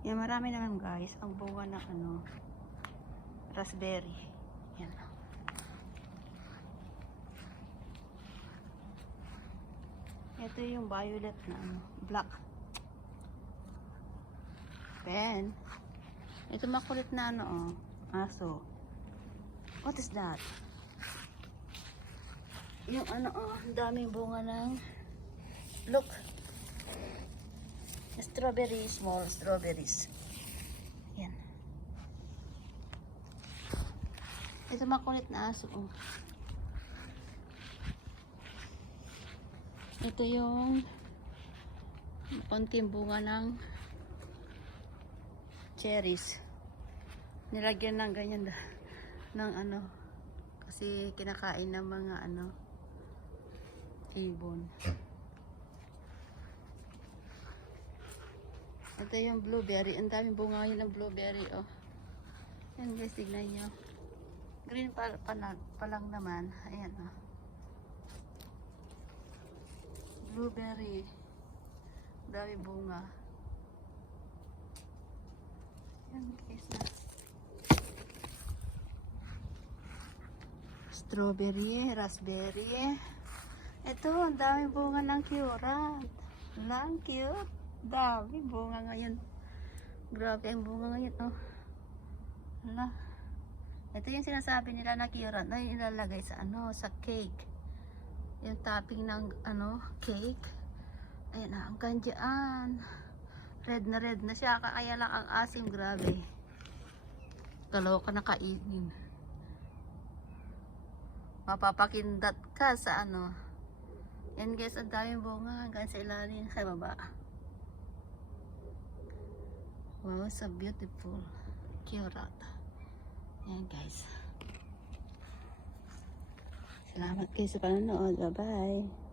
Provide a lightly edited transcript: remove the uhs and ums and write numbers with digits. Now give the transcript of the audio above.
Yan, marami naman guys ang bunga ng ano, raspberry. Yan. Ito yung violet na ano, black. Then, ito makulit na ano, oh, aso. What is that? Yung ano, oh, ang daming bunga ng, look, strawberry, small strawberries. Yan. Ito makulit na aso, oh. Ito yung konting bunga ng cherries. Nilagyan ng ganyan ng ano, kasi kinakain ng mga ano, ibon. Ito yung blueberry. Ang daming bunga ngayon ng blueberry, oh. Yan guys, tignan nyo. Green pa lang naman. Ayan, oh. Blueberry. Dami bunga. Yan guys na. Strawberry, raspberry. Ito, ang dami bunga ng currant. Lang cute. Dami bunga ngayon. Grabe ang bunga ngayon, oh. Hala. Ito yung sinasabi nila na currant na ilalagay sa ano, sa cake. Yung topping ng ano, cake. Ayan na, ang kandyaan. Red na siya. Kaya lang ang asim, grabe. Kalaw ka na kainin. Mapapakindat ka sa ano. Yan guys, ang daming bunga hanggang sa ilalim, sa baba. Wow, so beautiful. Currant. Yan guys. Salamat kayo sa panonood. Bye-bye.